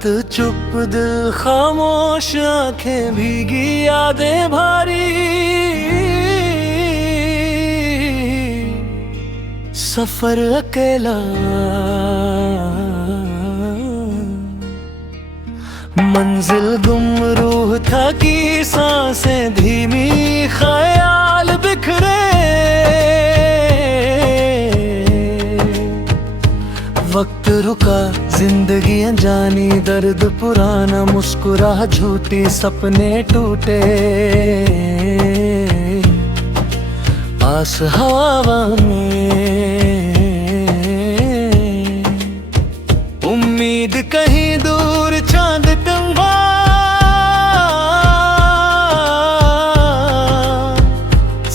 रात चुप दिल खामोश आंखें भीगी यादें भारी सफर अकेला मंजिल गुम रूह थकी सांसें धीमी ख्याल बिखरे वक्त रुका जिंदगी अनजानी दर्द पुराना मुस्कुरा झूठी सपने टूटे आस हवा में उम्मीद कहीं दूर चांद टंगा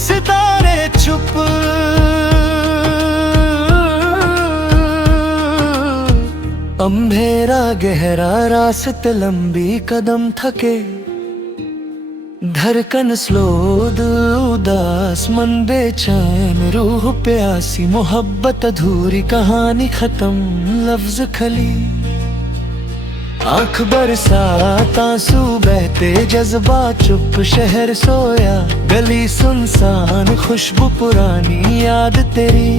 सितारे चुप अंधेरा गहरा रास्ते लंबी कदम थके धड़कन स्लो उदास मन बेचैन रूह प्यासी मोहब्बत अधूरी कहानी खत्म लफ्ज खली आँख बरसात आंसू बहते जज्बा चुप शहर सोया गली सुनसान खुशबू पुरानी याद तेरी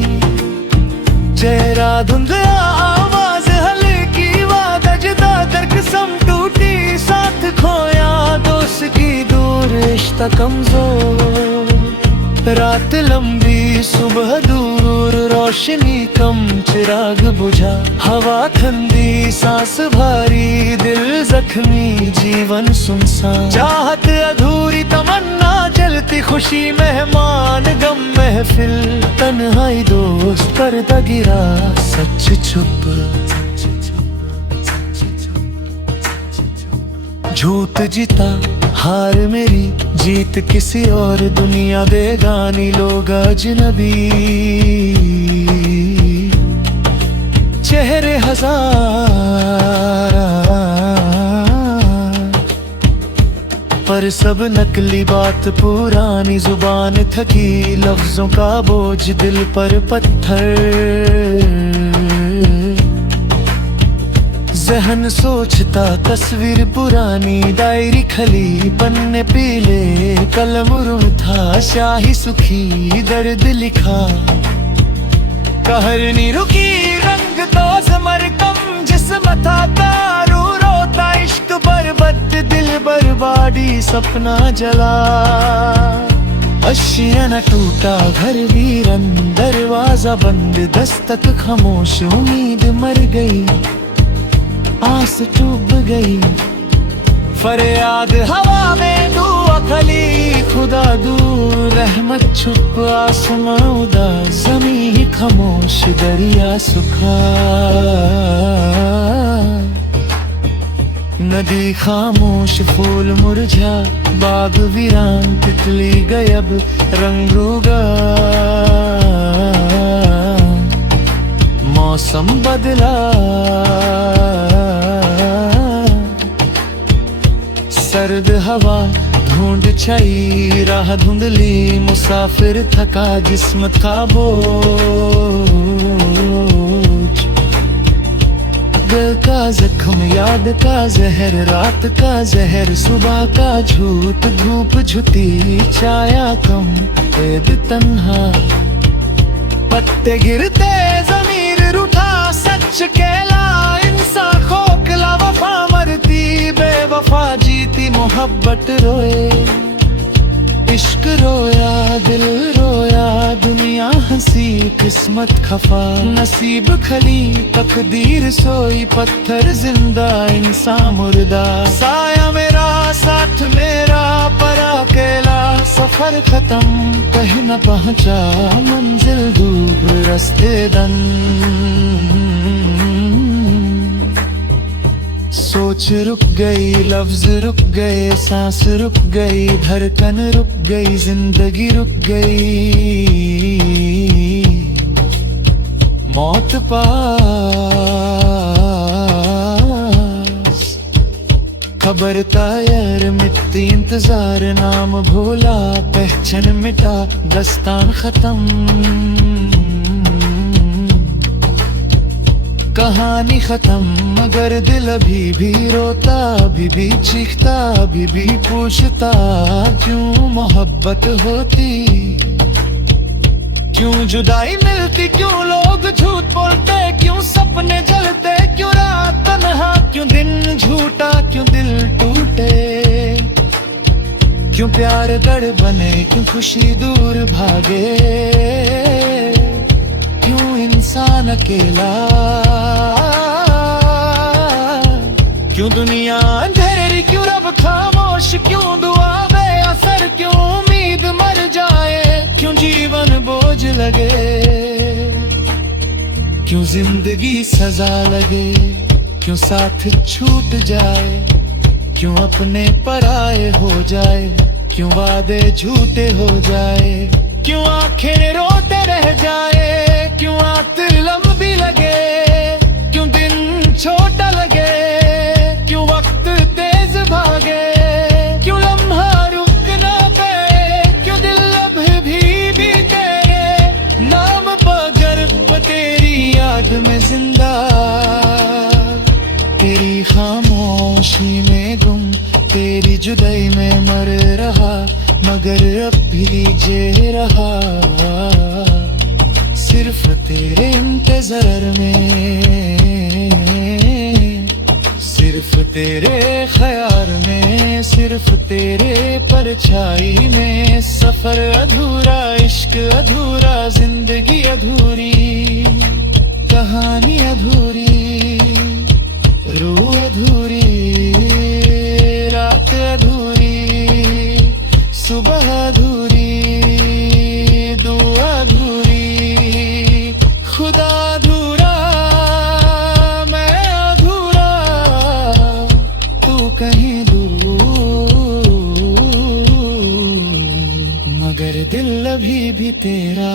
चेहरा धुंधला आवाज हल्की वादा जुदा दर कसम टूटी साथ खोया दोस्त की दूर रिश्ता कमजोर रात लंबी सुबह दूर रोशनी कम चिराग बुझा हवा ठंडी सांस भारी दिल जख्मी जीवन सुनसान चाहत अधूरी तमन्ना जलती खुशी मेहमान गम महफिल तन्हाई दोस्त पर्दा गिरा सच चुप झूठ जीता हार मेरी जीत किसी और दुनिया बेगानी लोग अजनबी चेहरे हजार पर सब नकली बात पुरानी जुबान थकी लफ्जों का बोझ दिल पर पत्थर जहन सोचता तस्वीर पुरानी डायरी खली पन्ने पीले कलम रुम था शाही सुखी दर्द लिखा कहर नहीं रुकी रंग तो समर कम जिस्म था तारू रोता इश्क बर्बाद दिल बर्बादी सपना जला अशियाना टूटा घर वीरन दरवाजा बंद दस्तक खामोश उम्मीद मर गई आस डूब गई फरियाद हवा में दुआ खली खुदा दूर रहमत छुप आसमां उदास ज़मीं खामोश दरिया सुखा नदी खामोश फूल मुरझा बाग वीरान तितली गायब रंग उगा मौसम बदला सर्द हवा ढूंढ छाई राह धुंधली मुसाफिर थका जिस्म था बोझ दिल का जख्म याद का जहर रात का जहर सुबह का झूठ धूप झुती छाया कम ऐद तन्हा पत्ते गिरते ज़मीर रूठा सच कहला इंसान खोखला वफा मरती बेवफा जीती मोहब्बत रोए इश्क रोया दिल रोया दुनिया हंसी किस्मत खफा नसीब खली तकदीर सोई पत्थर जिंदा इंसान मुर्दा साया मेरा साथ मेरा पर अकेला सफर खत्म कहीं न पहुंचा मंजिल दूर रास्ते दन सोच रुक गई लफ्ज रुक गए सांस रुक गई धड़कन रुक गई जिंदगी रुक गई मौत पास खबर तायर मिटती इंतजार नाम भूला पहचान मिटा दस्तान खत्म कहानी खत्म मगर दिल अभी भी रोता, अभी भी चीखता, अभी भी पूछता क्यों मोहब्बत होती, क्यों जुदाई मिलती, क्यों लोग झूठ बोलते, क्यों सपने जलते, क्यों रात तन्हा, क्यों दिन झूठा, क्यों दिल टूटे, क्यों प्यार गढ़ बने, क्यों खुशी दूर भागे, क्यों इंसान अकेला, क्यों दुनिया अंधेरी, क्यों रब खामोश, क्यों दुआ बेअसर, क्यों उम्मीद मर जाए, क्यों जीवन बोझ लगे, क्यों जिंदगी सजा लगे, क्यों साथ छूट जाए, क्यों अपने पराए हो जाए, क्यों वादे झूठे हो जाए, क्यों आंखें रोते रह जाए, क्यों रात लंबी लगे, क्यों दिन छोटा लगे, क्यों वक्त तेज भागे, क्यों लम्हा रुक ना पाए, क्यों दिल अब भी तेरे नाम पर वो तेरी याद में जिंदा, तेरी खामोशी में गुम, तेरी जुदाई में मर रहा, मगर अब भी जी रहा, सिर्फ तेरे इंतजार में, सिर्फ तेरे ख्याल में, सिर्फ तेरे परछाई में, सफर अधूरा, इश्क अधूरा, जिंदगी अधूरी, कहानी अधूरी, रूह अधूरी, रात अधूरी, सुबह अधूरी, दुआ अधूरी, खुदा अधूरा, मैं अधूरा, तू कहीं दूर, मगर दिल अभी भी तेरा।